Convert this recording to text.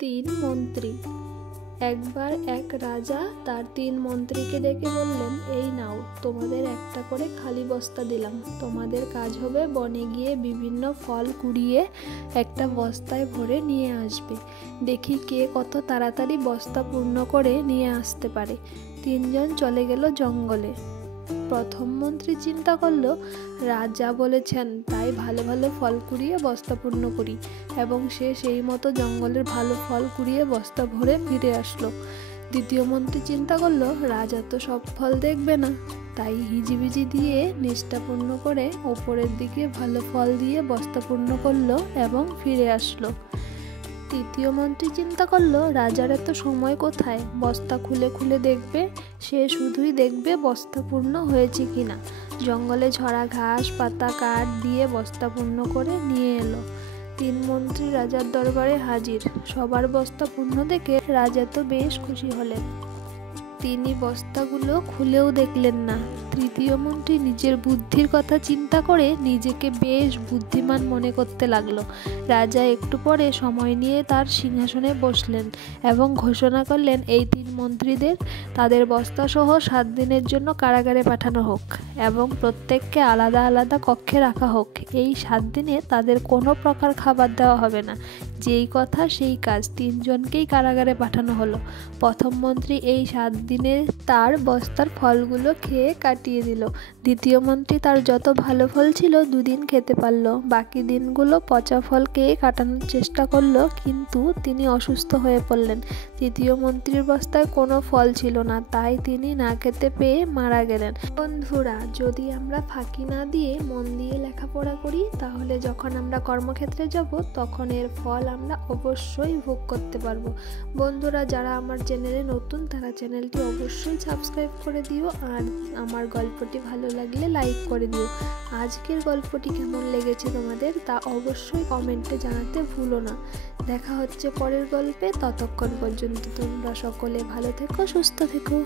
তিন মন্ত্রী। একবার এক রাজা তার তিন মন্ত্রীকে ডেকে বললেন, এই নাও, তোমাদের একটা করে খালি বস্তা দিলাম। তোমাদের কাজ হবে বনে গিয়ে বিভিন্ন ফল কুড়িয়ে একটা বস্তায় ভরে নিয়ে আসবে। দেখি কে কত তাড়াতাড়ি বস্তা পূর্ণ করে নিয়ে আসতে পারে। তিনজন চলে গেল জঙ্গলে। প্রথম মন্ত্রী চিন্তা করলো, রাজা বলেছেন তাই ভালো ভালো ফল কুড়িয়ে বস্তা পূর্ণ করি, এবং সে সেই মতো জঙ্গলের ভালো ফল কুড়িয়ে বস্তা ভরে ফিরে আসলো। দ্বিতীয় মন্ত্রী চিন্তা করলো, রাজা তো সব ফল দেখবে না, তাই হিজিবিজি দিয়ে নিষ্ঠা পূর্ণ করে ওপরের দিকে ভালো ফল দিয়ে বস্তা পূর্ণ করলো এবং ফিরে আসলো। তৃতীয় মন্ত্রী চিন্তা করলো, রাজার এত সময় কোথায়, বস্তা খুলে খুলে দেখবে, সে শুধুই দেখবে বস্তা পূর্ণ হয়েছে কিনা। জঙ্গলে ঝরা ঘাস পাতা কাঠ দিয়ে বস্তা পূর্ণ করে নিয়ে এলো। তিন মন্ত্রী রাজার দরবারে হাজির। সবার বস্তা পূর্ণ দেখে রাজা তো বেশ খুশি হলেন। তিনি বস্তাগুলো খুলেও দেখলেন না। তৃতীয় মন্ত্রী নিজের বুদ্ধির কথা চিন্তা করে নিজেকে বেশ বুদ্ধিমান মনে করতে লাগলো। রাজা একটু পরে সময় নিয়ে তার সিংহাসনে বসলেন এবং ঘোষণা করলেন, এই তিন মন্ত্রীদের তাদের বস্তাসহ 7 দিনের জন্য কারাগারে পাঠানো হোক এবং প্রত্যেককে আলাদা আলাদা কক্ষে রাখা হোক। এই 7 দিনে তাদের কোনো প্রকার খাবার দেওয়া হবে না। যেই কথা সেই কাজ, তিনজনকেই কারাগারে পাঠানো হলো। প্রথম মন্ত্রী এই 7 দিনে তার বস্তার ফলগুলো খেয়ে কাটিয়ে দিল। দ্বিতীয় মন্ত্রী তার যত ভালো ফল ছিল 2 দিন খেতে পারল। বাকি দিনগুলো পচা ফল খেয়ে কাটানোর চেষ্টা করলো, কিন্তু তিনি অসুস্থ হয়ে পড়লেন। তৃতীয় মন্ত্রীর বস্তায় কোনো ফল ছিল না, তাই তিনি না খেতে পেয়ে মারা গেলেন। বন্ধুরা, যদি আমরা ফাঁকি না দিয়ে মন দিয়ে লেখাপড়া করি, তাহলে যখন আমরা কর্মক্ষেত্রে যাব তখন এর ফল আমরা অবশ্যই ভোগ করতে পারবো। বন্ধুরা, যারা আমার চ্যানেলে নতুন তারা চ্যানেলটি অবশ্যই সাবস্ক্রাইব করে দিও, আর আমার গল্পটি ভালো লাগলে লাইক করে দিও। আজকের গল্পটি কেমন লেগেছে তোমাদের তা অবশ্যই কমেন্টে জানাতে ভুলো না। দেখা হচ্ছে পরের গল্পে। ততক্ষণ পর্যন্ত তোমরা সকলে ভালো থেকো, সুস্থ থেকো।